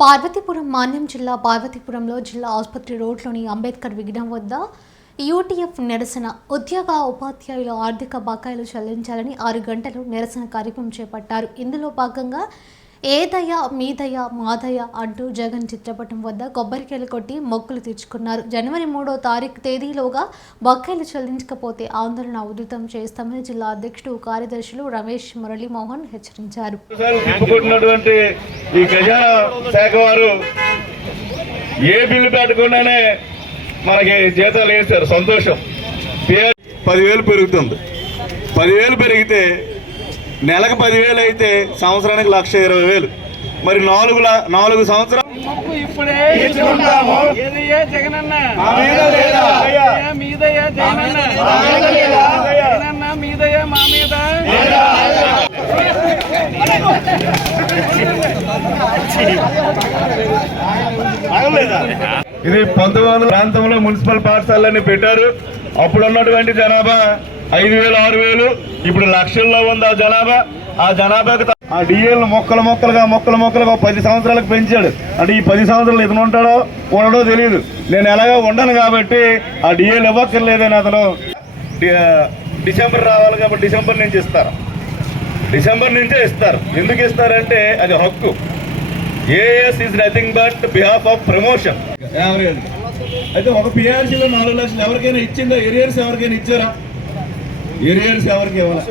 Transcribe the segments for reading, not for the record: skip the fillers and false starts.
పార్వతీపురం మాన్యం జిల్లా పార్వతీపురంలో జిల్లా ఆసుపత్రి రోడ్లోని అంబేద్కర్ విగ్రహం వద్ద యూటీఎఫ్ నిరసన ఉద్యోగ ఉపాధ్యాయుల ఆర్థిక బకాయిలు చెల్లించాలని 6 గంటలు నిరసన కార్యక్రమం చేపట్టారు. ఇందులో భాగంగా ఏదయ్య మీదయ్య మాదయ్య అంటూ జగన్ చిత్రపటం వద్ద కొబ్బరికాయలు కొట్టి మొక్కులు తీర్చుకున్నారు. జనవరి 3వ తారీఖు తేదీలోగా బకాయిలు చెల్లించకపోతే ఆందోళన ఉధృతం చేస్తామని జిల్లా అధ్యక్షుడు కార్యదర్శులు రమేష్ మురళీమోహన్ హెచ్చరించారు. ఏ బిల్లు పెట్టకుండానే మనకి జీతాలు వేస్తారు, సంతోషం. 10,000 పెరుగుతుంది. 10,000 పెరిగితే నెలకు 10,000 అయితే సంవత్సరానికి 1,20,000. మరి 4 సంవత్సరాలు ఇది 1900 ప్రాంతంలో మున్సిపల్ పాఠశాలని పెట్టారు. అప్పుడు ఉన్నటువంటి జనాభా 5,000 6,000, ఇప్పుడు లక్షల్లో ఉంది ఆ జనాభా. ఆ జనాభాకి ఆ డిఏలు మొక్కలుగా 10 సంవత్సరాలకు పెంచాడు. అంటే ఈ 10 సంవత్సరాలు ఇతను ఉంటాడో ఉండడో తెలియదు. నేను ఎలాగో ఉండను కాబట్టి ఆ డిఏలు ఇవ్వక్కర్లేదని అతను డిసెంబర్ రావాలి కాబట్టి డిసెంబర్ నుంచి ఇస్తారు. డిసెంబర్ నుంచే ఇస్తారు. ఎందుకు ఇస్తారంటే అది హక్కు. AS is nothing but behalf of promotion. అయితే ఒక పిఆర్సీలో 4 లక్షలు ఎవరికైనా ఇచ్చిందా? ఎరియర్స్ ఎవరికైనా ఇచ్చారా? ఎరియర్స్ ఎవరికి ఇవ్వాలి.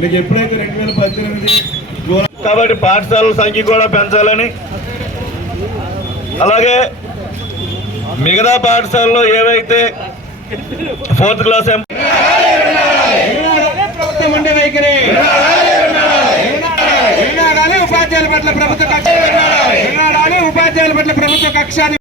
మీకు ఎప్పుడైతే 2018 కాబట్టి పాఠశాలల సంఖ్య కూడా పెంచాలని, అలాగే మిగతా పాఠశాలలో ఏవైతే 4th క్లాస్ ఉపాధ్యాయుల పట్ల ప్రభుత్వ కక్ష